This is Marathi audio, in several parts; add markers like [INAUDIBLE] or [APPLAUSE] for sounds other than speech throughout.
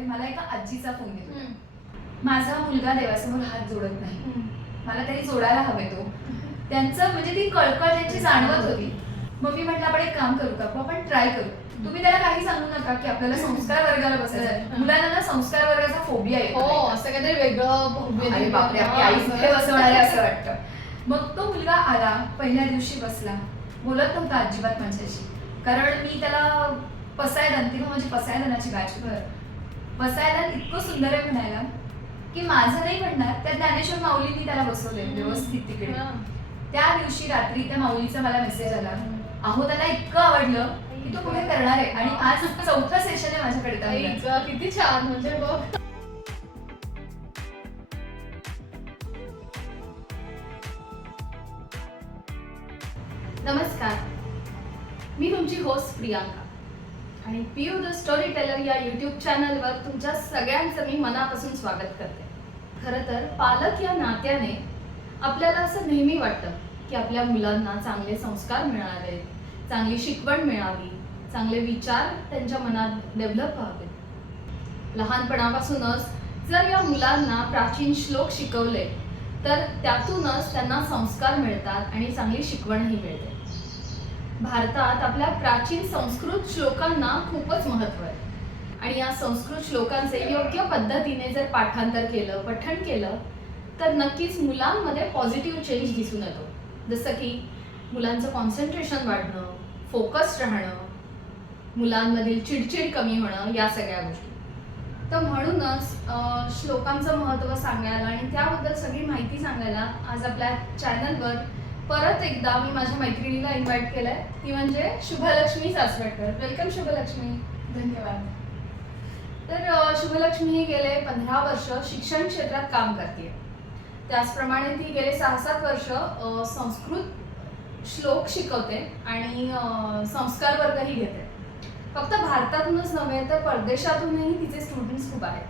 मला एका आजीचा फोन येतो. माझा मुलगा देवासमोर हात जोडत नाही. मला तरी जोडायला हवे तो. त्यांचं म्हणजे ती कळकळ त्यांची जाणवत होती. मग मी म्हटलं आपण एक काम करू का? आपण ट्राय करू. तुम्ही त्याला काही सांगू नका की आपल्याला संस्कार वर्गाला बसायचं. हं. मुलांना ना संस्कार वर्गाचा फोबिया हो येतो असं काहीतरी वेगळं भव्य अरे दिव्य. बापरे आपली आई कुठे बसवणार आहे असं वाटतं. मग तो मुलगा आला पहिल्या दिवशी बसला. बोलत नव्हता अजिबात माझ्याशी. कारण मी त्याला पसायदान तेव्हा माझी पसायदानाची बॅच होती. पसायदान इतकं सुंदर आहे म्हणायला की माझं नाही म्हणणार त्या ज्ञानेश्वर माऊलींनी त्याला बसवलंय व्यवस्थित तिकडे. हा. त्या दिवशी रात्री त्या माऊलीचा मला मेसेज आला. अहो त्याला इतकं आवडलं की तो पुढे करणार आहे? आणि आज चौथं सेशन आहे माझ्याकडे किती छान म्हणजे बघ. नमस्कार. मी तुमची होस्ट प्रियांका. आणि पीयू द स्टोरी टेलर या यूट्यूब चॅनलवर तुमच्या सगळ्यांचं मी मनापासून स्वागत करते. खरं तर पालक या नात्याने आपल्याला असं नेहमी वाटतं की आपल्या मुलांना चांगले संस्कार मिळावे चांगली शिकवण मिळावी चांगले विचार त्यांच्या मनात डेव्हलप व्हावे. लहानपणापासूनच जर या मुलांना प्राचीन श्लोक शिकवले तर त्यातूनच त्यांना संस्कार मिळतात आणि चांगली शिकवणही मिळते. भारतात आपल्या प्राचीन संस्कृत श्लोकांना खूपच महत्त्व आहे. आणि या संस्कृत श्लोकांचे योग्य पद्धतीने जर पाठांतर केलं पठण केलं तर नक्कीच मुलांमध्ये पॉझिटिव्ह चेंज दिसून येतो. जसं की मुलांचं कॉन्सन्ट्रेशन वाढणं फोकस्ड राहणं मुलांमधील चिडचिड कमी होणं या सगळ्या गोष्टी. तर म्हणूनच श्लोकांचं महत्त्व सांगायला आणि त्याबद्दल सगळी माहिती सांगायला आज आपल्या चॅनलवर परत एकदा मी माझ्या मैत्रिणीला इन्व्हाइट केलंय. ती म्हणजे शुभलक्ष्मी सासवडकर. वेलकम शुभलक्ष्मी. धन्यवाद. तर शुभलक्ष्मी ही गेले पंधरा वर्ष शिक्षण क्षेत्रात काम करते. त्याचप्रमाणे ती गेले सहा सात वर्ष संस्कृत श्लोक शिकवते आणि संस्कार वर्गही घेते. फक्त भारतातूनच नव्हे तर परदेशातूनही तिचे स्टुडंट्स खूप आहेत.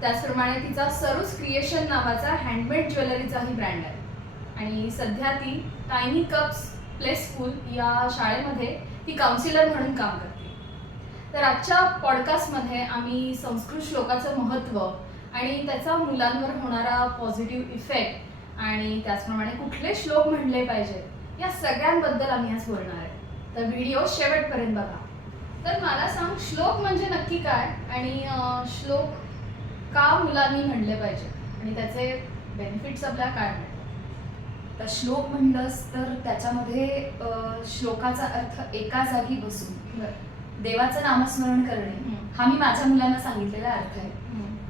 त्याचप्रमाणे तिचा सरूस क्रिएशन नावाचा हँडमेड ज्वेलरीचाही ब्रँड आहे. आणि सध्या ती टायनी कप्स प्ले स्कूल या शाळेमध्ये ती काउन्सिलर म्हणून काम करते. तर आजच्या पॉडकास्टमध्ये आम्ही संस्कृत श्लोकाचं महत्त्व आणि त्याचा मुलांवर होणारा पॉझिटिव्ह इफेक्ट आणि त्याचप्रमाणे कुठले श्लोक म्हणले पाहिजे या सगळ्यांबद्दल आम्ही आज बोलणार आहे. तर व्हिडिओ शेवटपर्यंत बघा. तर मला सांग श्लोक म्हणजे नक्की काय आणि श्लोक का मुलांनी म्हणले पाहिजे? आणि त्याचे बेनिफिट्स आपल्याला काय तर श्लोक म्हणलंस तर त्याच्यामध्ये श्लोकाचा अर्थ एका जागी बसून देवाचं नामस्मरण करणे. हा मी माझ्या मुलांना सांगितलेला अर्थ आहे.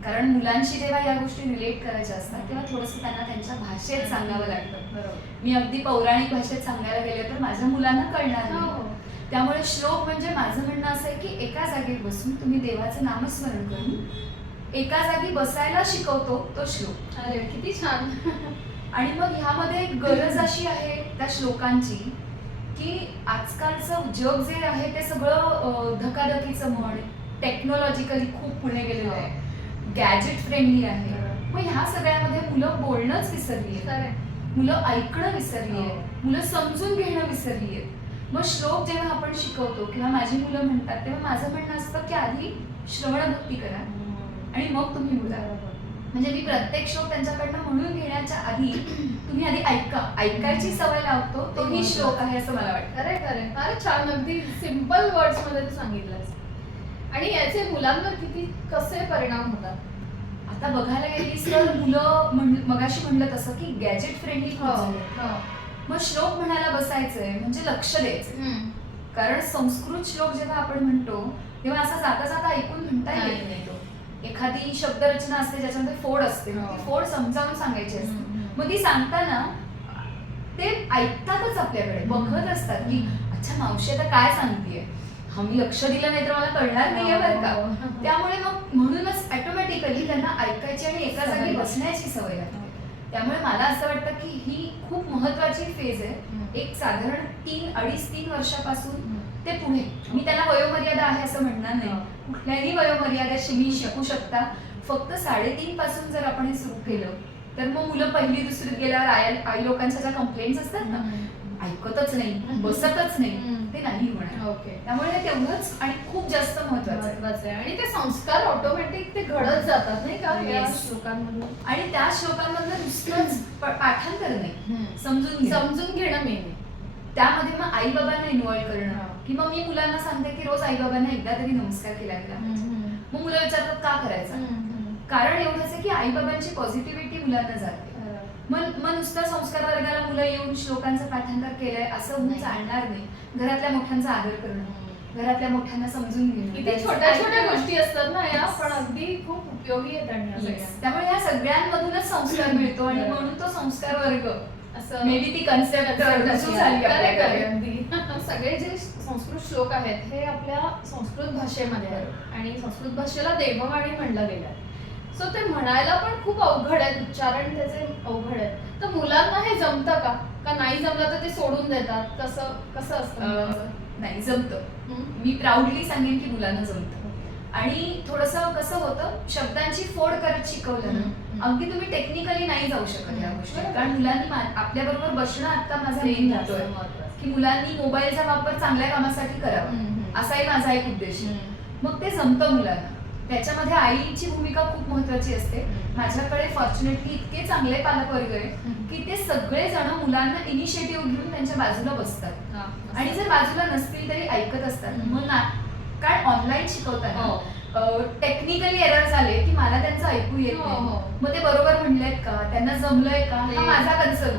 कारण मुलांशी जेव्हा या गोष्टी रिलेट करायच्या असतात तेव्हा थोडंसं त्यांना त्यांच्या भाषेत सांगावं लागतं. बरोबर. मी अगदी पौराणिक भाषेत सांगायला गेले तर माझ्या मुलांना कळणार नाही. हो. त्यामुळे श्लोक म्हणजे माझं म्हणणं असं आहे की एका जागी बसून तुम्ही देवाचं नामस्मरण करून एका जागी बसायला शिकवतो तो श्लोक. अरे किती छान. आणि मग ह्यामध्ये एक गरज अशी आहे त्या श्लोकांची की आजकालचं जग जे आहे ते सगळं धकाधकीचं म्हण टेक्नॉलॉजिकली खूप पुढे गेलेलं आहे. गॅजेट फ्रेंडली आहे. मग ह्या सगळ्यामध्ये मुलं बोलणंच विसरली खरंय. मुलं ऐकणं विसरली आहे हो. मुलं समजून घेणं विसरली आहेत मग श्लोक जेव्हा आपण शिकवतो किंवा माझी मुलं म्हणतात तेव्हा माझं म्हणणं असतं की आधी श्रवण भक्ती करा आणि मग तुम्ही बोला. म्हणजे मी प्रत्येक श्लोक त्यांच्याकडनं म्हणून घेण्याच्या आधी तुम्ही आधी ऐका. ऐकायची सवय लावतो तोही श्लोक आहे असं मला वाटतं. खरे खरे फार छान. अगदी सिंपल वर्ड्समध्ये तू सांगितलंस आणि याचे मुलांवर किती कसे परिणाम होतात? आता बघायला गेलीस तर मुलं मगाशी म्हणलं तसं की गॅजेट फ्रेंडली हो, मग श्लोक म्हणायला बसायचंय म्हणजे लक्ष द्यायचं कारण संस्कृत श्लोक जेव्हा आपण म्हणतो तेव्हा असं जाता जाता ऐकून म्हणता येत नाही. एखादी शब्दरचना असते ज्याच्यामध्ये फोड असते ती हो. फोड समजावून सांगायची असते. मग ती सांगताना ते ऐकतातच आपल्याकडे बघत असतात की अच्छा मावशी आता काय सांगतेय हा मी लक्ष दिलं नाही तर मला कळणार नाहीये बरं का हो. त्यामुळे मग म्हणूनच ऑटोमॅटिकली त्यांना ऐकायची आणि एका जागी. बसण्याची सवय लागते त्यामुळे मला असं वाटतं की ही खूप महत्वाची फेज आहे. एक साधारण तीन अडीच तीन वर्षापासून. ते पुढे. मी त्याला वयोमर्यादा आहे असं म्हणणार नाही. कुठल्याही वयोमर्यादेशी मी शिकू शकता. फक्त साडेतीन पासून जर आपण हे सुरू केलं तर मग मुलं पहिली दुसरीत गेल्यावर आई आई लोकांच्या ज्या कंप्लेंट्स असतात ना ऐकतच नाही बसतच नाही. ते नाही होणार. ओके. त्यामुळे तेवढंच आणि खूप जास्त महत्वाचं आहे. आणि ते संस्कार ऑटोमॅटिक ते घडत जातात नाही का? या. श्लोकांमधून. आणि त्या श्लोकांमधलं नुसतंच पाठांतर नाही. समजून समजून घेणं मेन त्यामध्ये मग आई बाबांना इन्व्हॉल्व हा. करणं किंवा मी मुलांना सांगते की रोज आई बाबांना एकदा तरी नमस्कार केला गेला मग मुलं विचारतात का करायचा? कारण एवढंच आहे की आई बाबांची पॉझिटिव्हिटी मुलांना जाते. मग मग नुसतं संस्कार वर्गाला मुलं येऊन श्लोकांचं पाठांतर केलंय असं होऊन. चालणार नाही. घरातल्या मोठ्यांचा आदर करणं घरातल्या मोठ्यांना समजून घेणं. छोट्या छोट्या. गोष्टी असतात ना या पण अगदी खूप उपयोगी आहेत आणि या Yes. सगळ्या. त्यामुळे या सगळ्यांमधूनच संस्कार मिळतो आणि. म्हणून तो संस्कार वर्ग. असं मे बी ती कन्सेप्ट झाली. [LAUGHS] सगळे जे संस्कृत श्लोक आहेत हे आपल्या संस्कृत भाषेमध्ये आहेत आणि संस्कृत भाषेला देववाणी म्हणलं गेलं आहे सो ते म्हणायला पण खूप अवघड आहेत उच्चारण त्याचे अवघड आहेत तर मुलांना हे जमतं का का नाही जमलं तर ते सोडून देतात कसं कसं असतं? नाही जमतं. मी प्राऊडली सांगेन की मुलांना जमतं आणि थोडस कसं होतं शब्दांची फोड करत शिकवलं. ना अगदी तुम्ही टेक्निकली नाही जाऊ शकत या. गोष्टी. कारण मुलांनी आपल्या बरोबर बसणं आता माझा मेन महत्त्वाचं. की मुलांनी मोबाईलचा वापर चांगल्या कामासाठी करावा. असाही माझा एक उद्देश आहे. मग ते जमतं मुलांना त्याच्यामध्ये आईची भूमिका खूप महत्वाची असते. माझ्याकडे फॉर्च्युनेटली इतके चांगले पालकवर्ग आहे हम्म. की ते सगळे जण मुलांना इनिशिएटिव्ह घेऊन त्यांच्या बाजूला बसतात आणि जर बाजूला नसतील तरी ऐकत असतात. मग ना काय ऑनलाईन शिकवताना हो. टेक्निकली एरर झाले की मला त्यांचं ऐकू येत हो, हो. मग ते बरोबर म्हणलेत का त्यांना जमलंय का हा माझा कन्सर्न.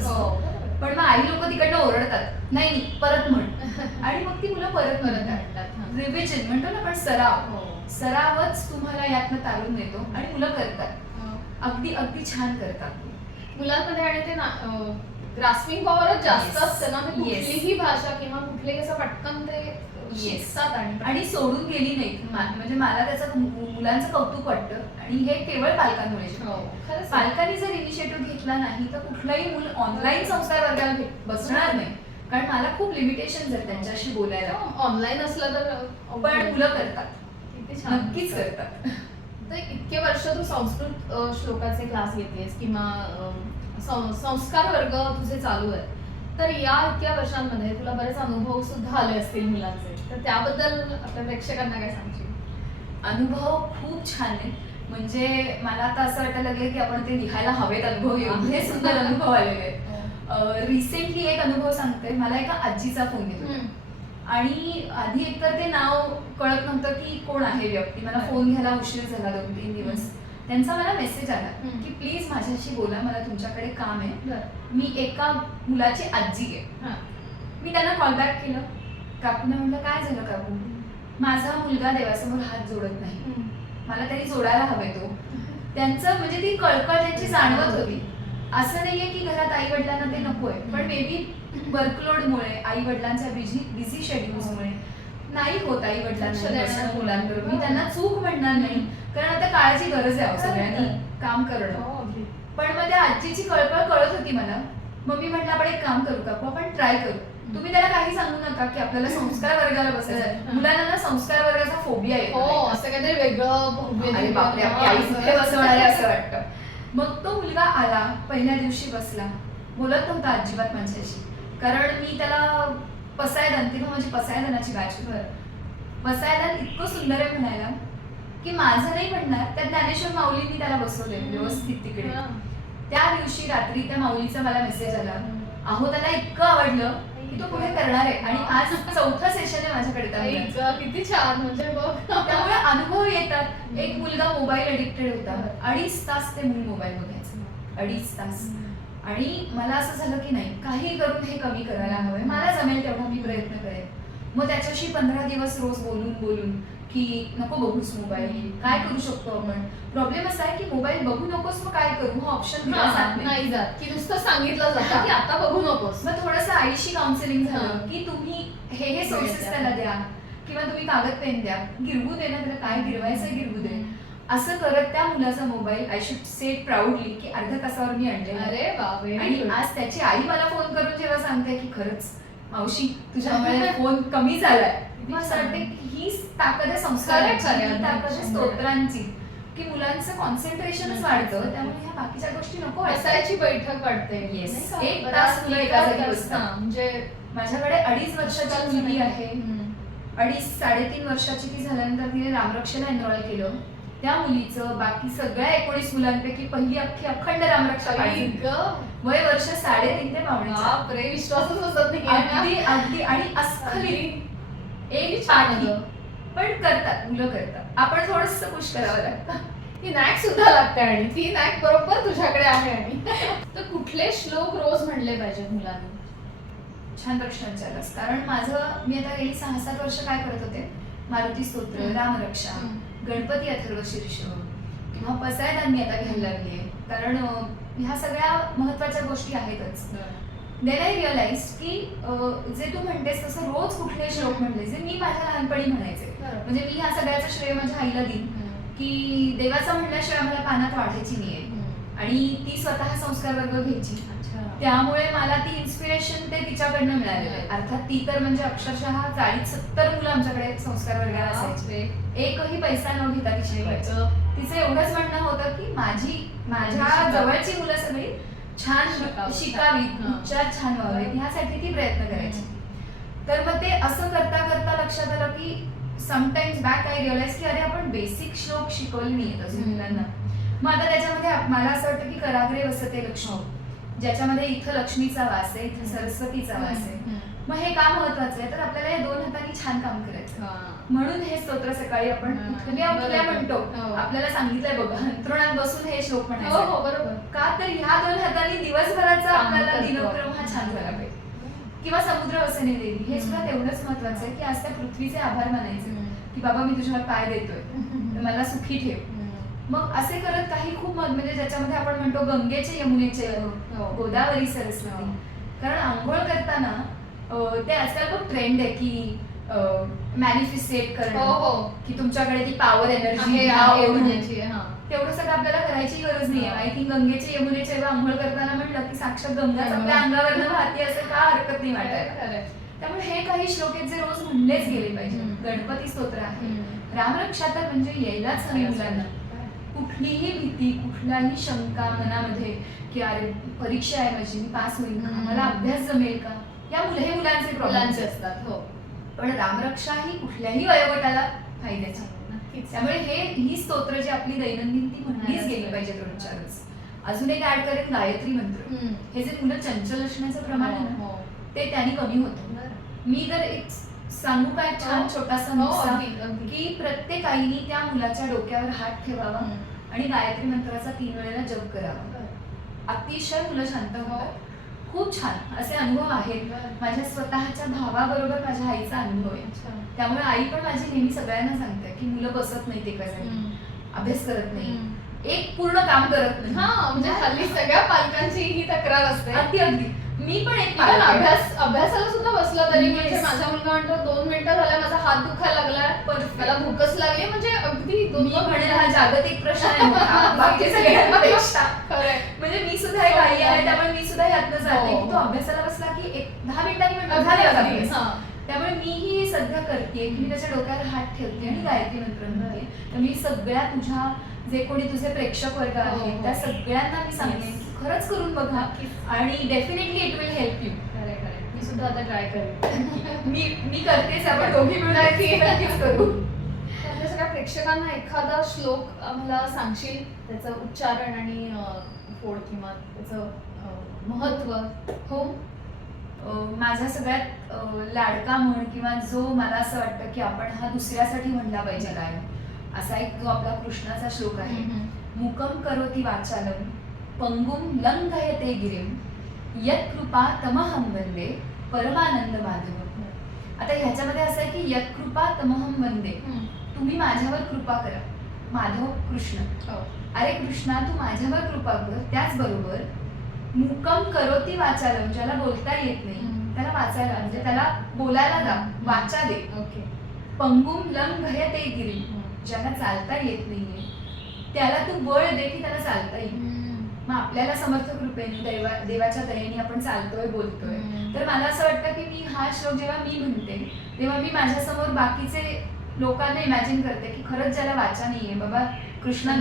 पण मग आई लोक तिकडनं ओरडतात नाही नाही परत म्हण आणि मग ती मुलं परत परत हा. रिव्हिजन म्हणतो ना आपण सराव हो. सरावच तुम्हाला यातनं तारून नेतो आणि मुलं करतात. अगदी अगदी छान करतात मुलांमध्ये आणि ते ग्रास्पिंग पॉवरच जास्त Yes. असते ना ते Yes. कुठलीही भाषा किंवा कुठलेही असं पटकन ते शिकतात आणि आणि सोडून गेली नाहीत मा- म्हणजे मला त्याचं मु- मुलांचं कौतुक वाटतं. आणि हे केवळ पालकांमुळे शक्य हो, आहे. खरंच. आहे. पालकांनी जर इनिशिएटिव्ह घेतला नाही तर कुठलंही मूल ऑनलाईन संस्कार वर्गाला बसणार नाही. कारण मला खूप लिमिटेशन आहेत त्यांच्याशी बोलायला. ऑनलाईन असलं तर पण मुलं करतात. किती छान. नक्कीच करतात. तर इतके वर्ष तू संस्कृत अ, श्लोकाचे क्लास घेतेस किंवा संस्कार वर्ग तुझे चालू आहेत. तर या इतक्या वर्षांमध्ये तुला बरेच अनुभव सुद्धा आले असतील मुलांचे. तर त्याबद्दल आपल्या प्रेक्षकांना काय सांगशील? अनुभव खूप छान आहे म्हणजे मला आता असं वाटायला लागलं की आपण ते लिहायला हवेत अनुभव एवढे [LAUGHS] सुंदर अनुभव आलेले आहेत. रिसेंटली एक अनुभव सांगते. मला एका आजीचा फोन येतो. आणि आधी एकतर ते नाव कळत नव्हतं की कोण आहे व्यक्ती. मला फोन घ्यायला उशीर झाला दोन तीन दिवस. त्यांचा मला मेसेज आला. की प्लीज माझ्याशी बोला मला तुमच्याकडे काम आहे. मी एका मुलाची आजी आहे. मी त्यांना कॉल बॅक केलं काकूने म्हटलं काय झालं काकू माझा मुलगा देवासमोर हात जोडत नाही. मला तरी जोडायला हवे तो त्यांचं म्हणजे ती कळकळ त्यांची जाणवत होती असं नाहीये की घरात आई वडिलांना ते नकोय पण मे बी वर्कलोडमुळे आई वडिलांच्या बिझी बिझी शेड्यूल्समुळे नाही होत आई. बसणं मुलांबरोबर मी त्यांना चूक म्हणणार नाही कारण आता काळाची गरज आहे अहो सगळ्यांनी काम करणं. हो. पण मग त्या आजीची कळकळ कळत होती मला. मग मी म्हटलं आपण एक काम करू का? आपण ट्राय करू. तुम्ही त्याला काही सांगू नका की आपल्याला संस्कार वर्गाला बसायचं. मुलांना ना संस्कार वर्गाचा फोबिया येतो. हो? असं काहीतरी वेगळं भव्य अरे बापरे आपली आई कुठे बसवणार आहे असं वाटतं. मग तो मुलगा आला पहिल्या दिवशी बसला. बोलत नव्हता अजिबात माझ्याशी. कारण मी त्याला पसायदान तेव्हा माझी पसायदानाची बॅच पसायदान इतकं सुंदर आहे म्हणायला. की माझं नाही म्हणणार त्या ज्ञानेश्वर माऊलींनी त्याला बसवलंय व्यवस्थित तिकडे. त्या दिवशी रात्री त्या माऊलीचा मला मेसेज आला. अहो त्याला इतकं आवडलं की तो पुढे करणार आहे. आणि आज चौथं सेशन आहे माझ्याकडे किती छान म्हणजे त्यामुळे अनुभव येतात. एक मुलगा मोबाईल एडिक्टेड होता. अडीच तास ते मूल मोबाईल बघायचं. अडीच तास. आणि मला असं झालं की नाही काही करून हे कमी करायला हवंय. मला जमेल तेवढा मी प्रयत्न करेन. मग त्याच्याशी पंधरा दिवस रोज बोलून बोलून की नको बघूस मोबाईल काय करू शकतो आपण? प्रॉब्लेम असा आहे की मोबाईल बघू नकोस मग काय करू? हा ऑप्शन नाही जात. की नुसतं सांगितलं जातं की आता बघू नकोस. मग थोडंसं आईशी काउन्सिलिंग झालं. की तुम्ही हे हे सोर्सेस. त्याला द्या. किंवा तुम्ही कागद पेन द्या. गिरवू दे ना त्याला काय गिरवायचं गिरवू दे. असं करत त्या मुलाचा mobile I should say proudly की अर्ध्या तासावर मी आणले अरे बापरे. आणि आज त्याची आई मला फोन करून जेव्हा सांगते की खरंच मावशी तुझ्यामुळे [LAUGHS] फोन कमी झालाय. हीच ताकद आहे संस्काराची. ही ताकद आहे स्तोत्रांची. की मुलांचं कॉन्सन्ट्रेशनच वाढतं त्यामुळे ह्या बाकीच्या गोष्टी नको. बसायची बैठक का? एक तास मुलं एका जागी तास, बसतात. हां, म्हणजे माझ्याकडे अडीच वर्षाची मुलगी आहे. अडीच साडेतीन वर्षाची ती झाल्यानंतर तिने रामरक्षाला एनरोल केलं. त्या मुलीचं बाकी सगळ्या एकोणीस मुलांपैकी पहिली अख्खी अखंड रामरक्षा. वय वर्ष साडेतीन ते पावणे विश्वासच बसत नाही अगदी अगदी. आणि अस्खलित. एक छान. पण करतात मुलं करतात. आपण थोडस पुश करावं लागतं. ती नॅक सुद्धा लागते आणि ती नॅक बरोबर तुझ्याकडे आहे आणि. तर कुठले श्लोक रोज म्हणले पाहिजेत मुलांनी? छान प्रश्न विचारलास. कारण माझं मी आता गेली सहा सात वर्ष काय करत होते? मारुती स्तोत्र. रामरक्षा. गणपती अथर्व शीर्ष किंवा पसायदान मी आता घ्यायला लागली कारण ह्या सगळ्या महत्त्वाच्या गोष्टी आहेतच. देन आय रिअलाइज की जे तू म्हणतेस तसं रोज कुठले श्लोक म्हणले जे मी माझ्या लहानपणी म्हणायचे. म्हणजे मी ह्या सगळ्याचं श्रेय माझ्या आईला देईन की देवाचं म्हणल्याशिवाय आम्हाला पानात वाढायची नाहीये आणि ती स्वतः संस्कार वर्ग घ्यायची. त्यामुळे मला ती इन्स्पिरेशन ते तिच्याकडनं मिळालेलं आहे. अर्थात ती तर म्हणजे अक्षरशः चाळीस सत्तर मुलं आमच्याकडे संस्कार वर्गाला असायचे. एकही पैसा न घेता ती शिकवायची. तिचं एवढंच म्हणणं होतं की माझी माझ्या. जवळची मुलं सगळी छान शिकावी. शिकावीत हां. उच्चार छान व्हावेत ह्यासाठी ती प्रयत्न करायची तर मग ते असं करता करता लक्षात आलं की समटाइम्स बॅक आय रिअलाइज की अरे आपण बेसिक श्लोक शिकवले नाहीयेत अजून हम्म. मुलांना मग आता त्याच्यामध्ये मला असं वाटतं की कराग्रे वसते लक्ष्मी ज्याच्यामध्ये इथं लक्ष्मीचा वास आहे इथं सरस्वतीचा वास आहे. मग हे काम महत्वाचं आहे तर आपल्याला हातांनी छान काम करायचं हां. म्हणून हे स्तोत्र सकाळी आपण. म्हणतो हो. आपल्याला सांगितलंय बघा अंतरुणात बसून हे श्लोक हो म्हणायचं हो बरोबर का तर ह्या दोन हातांनी दिवसभराचा आपल्याला. दिनक्रम हा छान झाला पाहिजे किंवा समुद्र वसने देवी हे सुद्धा. तेवढंच महत्वाचं आहे की आज त्या पृथ्वीचे आभार मानायचे. की बाबा मी तुझ्यावर पाय देतोय तर मला सुखी ठेव. मग असे करत काही खूप मत- म्हणजे ज्याच्यामध्ये आपण म्हणतो गंगेचे यमुनेचे हो. गोदावरी सरस्वती हो. कारण आंघोळ करताना ते आजकाल खूप ट्रेंड आहे की मॅनिफेस्टेट हो करणं हो की तुमच्याकडे ती पॉवर एनर्जी हां. तेवढं सगळं आपल्याला करायची गरज नाहीये हा. आय थिंक गंगेचे यमुनेचे जेव्हा आंघोळ करताना म्हणलं की साक्षात गंगाच गंगा. आपल्या अंगावरनं वाहती असं का हरकत नाही वाटायला खरंय. त्यामुळे हे काही श्लोक आहेत जे रोज म्हणलेच गेले पाहिजे. गणपती स्तोत्र आहे. रामरक्षा तर म्हणजे यायलाच हवी मुलांना कुठलीही भीती कुठलाही शंका मनामध्ये की अरे परीक्षा आहे माझी मी पास होईल का. मला अभ्यास जमेल का या मुलं हे मुलांचे मुलांचे असतात हो पण रामरक्षा ही कुठल्याही वयोगटाला फायद्याची नक्कीच त्यामुळे हे ही स्तोत्र जी आपली दैनंदिन ती म्हणलीच गेली पाहिजे. रोजच्या रोज अजून एक ऍड करेन गायत्री मंत्र. हे जे मुलं चंचल असण्याचं प्रमाण आहे ना हो, हो. ते त्यांनी कमी होतं. मी तर एक सांगू काय छान हो. छोटासा. की प्रत्येक आईने त्या मुलाच्या डोक्यावर हात ठेवावा. आणि गायत्री मंत्राचा तीन वेळेला जप करावा. अतिशय मुलं शांत. होतात खूप छान असे अनुभव आहेत. माझ्या स्वतःच्या भावाबरोबर माझ्या आईचा अनुभव आहे. त्यामुळे आई पण माझी नेहमी सगळ्यांना सांगते की मुलं बसत नाही जागी हम्म. अभ्यास करत नाही. एक पूर्ण काम करत नाही हा म्हणजे हल्ली सगळ्या पालकांची ही तक्रार असते अगदी अगदी मी पण एक. अभ्यास अभ्यासाला सुद्धा बसला तरी. म्हणजे माझा मुलगा म्हणतो दोन मिनिटं झाल्या माझा हात दुखायला लागलाय Perfect. मला भूकच लागली म्हणजे अगदी दोन मी म्हणेन हा जागतिक प्रश्न आहे. [LAUGHS] बाकी सगळ्यांपेक्षा. म्हणजे मी सुद्धा एक आई आहे त्यामुळे मी सुद्धा यातनं जाते हो. की तो अभ्यासाला बसला की एक दहा मिनिटांनी झाले अगदी. अभ्यास. हा. त्यामुळे मीही सध्या करते की मी त्याच्या डोक्यावर हात ठेवते आणि गायत्री मंत्र म्हणते तर मी सगळ्या तुझ्या जे कोणी तुझे प्रेक्षक वर्ग हो, आहेत हो. त्या सगळ्यांना मी. की खरंच करून बघा. आणि definitely it will help you. मी सुद्धा आता ट्राय करेन. [LAUGHS] मी मी करतेच आपण दोघी मिळून करू. आपल्या सगळ्या प्रेक्षकांना एखादा श्लोक आम्हाला सांगशील? त्याचं उच्चारण आणि फोड किंवा त्याचं महत्त्व हो? माझा सगळ्यात लाडका म्हण किंवा जो मला असं वाटतं की आपण हा दुसऱ्यासाठी म्हणला पाहिजे. काय असा एक जो आपला कृष्णाचा श्लोक आहे. मुकम करोति वाचालम. पंगुम लंघयते गिरिम यत कृपा तमहम वंदे परमानंद माधव आता ह्याच्यामध्ये असं आहे की यत कृपा तमहम वंदे तुम्ही माझ्यावर कृपा करा. माधव कृष्ण. हो. अरे कृष्णा तू माझ्यावर कृपा कर. त्याचबरोबर मुकम करोती वाचालम ज्याला बोलता येत नाही. त्याला वाचायला म्हणजे त्याला बोलायला दा हम्म. वाचा दे. ओके. पंगुम लंघयते गिरिम हम्म. ज्याला चालता येत नाहीये. त्याला तू बळ दे की त्याला चालता येईल. मग आपल्याला समर्थ कृपेने देवा देवाच्या दयेने आपण चालतोय बोलतोय. तर मला असं वाटतं की मी हा श्लोक जेव्हा मी म्हणते तेव्हा मी माझ्यासमोर बाकीचे लोकांना इमॅजिन करते की खरंच ज्याला वाचा नाहीये बाबा कृष्णा.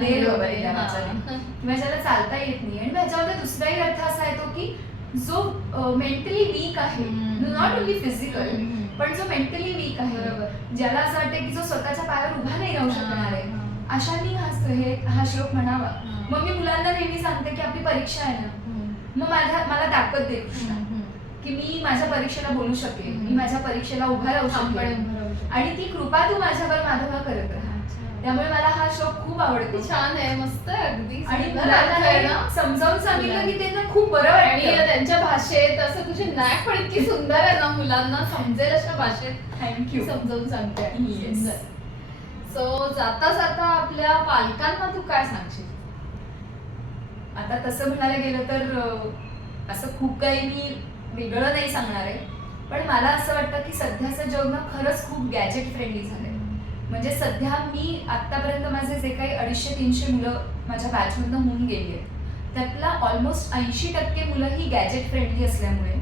वाचाने. किंवा ज्याला चालता येत नाही आणि ह्याच्यामध्ये दुसराही अर्थ असा येतो की जो मेंटली वीक आहे. Not only physical. पण जो मेंटली वीक आहे. ज्याला असं वाटतं की जो स्वतःच्या पायावर उभा नाही राहू शकणार आहे. अशांनी हा हे हा श्लोक म्हणावा. मग मी मुलांना नेहमी सांगते की आपली परीक्षा आहे ना. मग माझ्या मला ताकद दे. की मी माझ्या परीक्षेला बोलू शकेन. मी माझ्या परीक्षेला उभा राहू शकेन. आणि ती कृपा तू माझ्यावर माधवा करत राहा. त्यामुळे मला हा श्लोक खूप आवडतो. छान आहे. मस्त आहे. अगदी आणि समजावून सांगितलं की त्यांना खूप बरं आणि वाटतं त्यांच्या भाषेत असं तुझी नॅक पण इतकी सुंदर आहे ना. मुलांना समजेल अशा भाषेत. थँक्यू समजावून सांगते. सो जाता जाता आपल्या पालकांना तू काय सांगशील? आता तसं म्हणायला गेलं तर असं खूप काही मी वेगळं नाही सांगणार आहे. पण मला असं वाटतं की सध्याचं जग ना खरंच खूप गॅजेट फ्रेंडली झालंय. म्हणजे सध्या मी आतापर्यंत माझे जे काही अडीचशे तीनशे मुलं माझ्या बॅचमधनं होऊन गेली आहेत त्यातला ऑलमोस्ट ऐंशी टक्के मुलं ही गॅजेट फ्रेंडली असल्यामुळे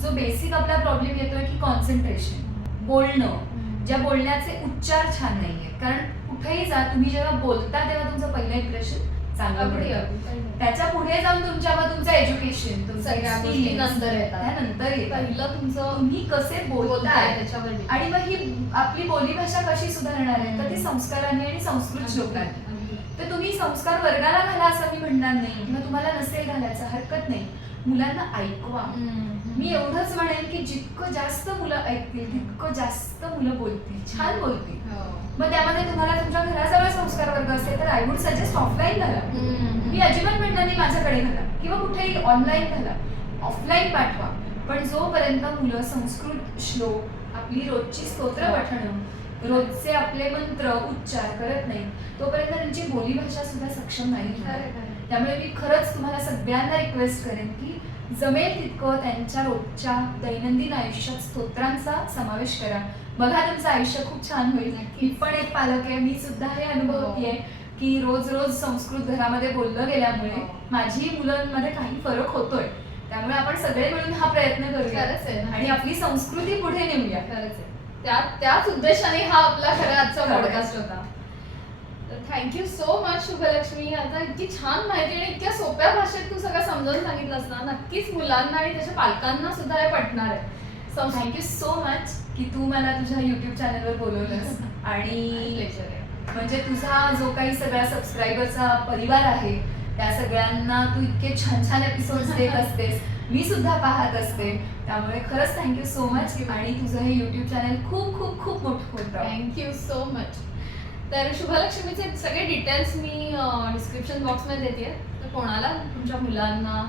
जो बेसिक आपला प्रॉब्लेम येतोय की कॉन्सन्ट्रेशन बोलणं. ज्या बोलण्याचे उच्चार छान नाहीये कारण कुठेही जा तुम्ही जेव्हा बोलता तेव्हा तुमचं पहिलं इम्प्रेशन चांगलं. अगदी त्याच्या पुढे जाऊन तुमच्या मग तुमचं एज्युकेशन गोष्टी नंतर येतात. त्यानंतर येतात पहिलं तुमचं तुम्ही कसे बोलताय त्याच्यावर. आणि मग ही आपली बोलीभाषा कशी सुधारणार आहे तर ती संस्कारांनी आणि संस्कृत श्लोकांनी. तर तुम्ही संस्कार वर्गाला घाला असं मी म्हणणार नाही किंवा तुम्हाला नसेल घालायचं हरकत नाही मुलांना ऐकवा. मी एवढंच म्हणेन की जितकं जास्त मुलं ऐकतील तितकं जास्त मुलं बोलतील छान बोलतील हो. मग त्यामध्ये तुम्हाला तुमच्या घराजवळ संस्कार वर्ग असेल तर आय वुड सजेस्ट ऑफलाईन घाला. मी अजिबात म्हणणार नाही माझ्याकडे घाला किंवा कुठेही ऑनलाईन घाला ऑफलाईन पाठवा पण जोपर्यंत मुलं संस्कृत श्लोक आपली रोजची स्तोत्र पठणं रोजचे आपले मंत्र उच्चार करत नाही तोपर्यंत त्यांची बोलीभाषा सुद्धा सक्षम नाही. त्यामुळे मी खरंच तुम्हाला सगळ्यांना रिक्वेस्ट करेन की जमेल तितकं त्यांच्या रोजच्या दैनंदिन आयुष्यात स्तोत्रांचा समावेश करा बघा तुमचं आयुष्य खूप छान होईल नक्कीच. मी पण एक पालक आहे मी सुद्धा हे अनुभवतीये की रोज रोज संस्कृत घरामध्ये बोललं गेल्यामुळे हो. माझी मुलांमध्ये काही फरक होतोय त्यामुळे आपण सगळे मिळून हा प्रयत्न करूया. आणि आपली संस्कृती पुढे नेऊया खरंच आहे त्या त्याच उद्देशाने हा आपला खरा आजचा. पॉडकास्ट होता थँक्यू सो मच शुभलक्ष्मी आता इतकी छान माहिती आणि इतक्या सोप्या भाषेत तू सगळं समजावून सांगितलंस ना नक्कीच मुलांना आणि त्याच्या पालकांना सुद्धा हे पटणार आहे. संस्कृत थँक्यू सो मच की तू मला तुझ्या युट्यूब चॅनलवर बोलवलंस. [LAUGHS] आणि. म्हणजे तुझा जो काही सगळा सबस्क्रायबरचा परिवार आहे त्या सगळ्यांना तू इतके छान छान एपिसोड देत [LAUGHS] असतेस मी सुद्धा पाहत असते. त्यामुळे खरंच थँक्यू सो मच आणि तुझं हे युट्यूब चॅनल खूप खूप खूप मोठं होतं. थँक्यू सो मच तर शुभलक्ष्मीचे सगळे डिटेल्स मी डिस्क्रिप्शन बॉक्समध्ये देते. तर कोणाला? तुमच्या मुलांना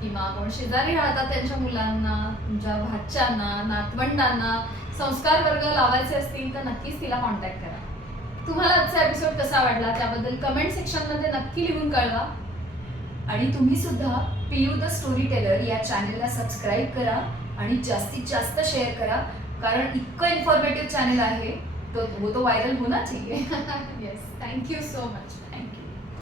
किंवा कोण शेजारी राहतात त्यांच्या मुलांना तुमच्या भाच्यांना नातवंडांना संस्कार वर्ग लावायचे असतील तर नक्कीच तिला कॉन्टॅक्ट करा. तुम्हाला आजचा एपिसोड कसा वाटला त्याबद्दल कमेंट सेक्शनमध्ये नक्की लिहून कळवा. आणि तुम्ही सुद्धा पीयू द स्टोरी टेलर या चॅनेलला सबस्क्राईब करा आणि जास्तीत जास्त शेअर करा कारण इतकं इन्फॉर्मेटिव्ह चॅनेल आहे. तो वो तो वायरल होना चाहिए। Yes you so much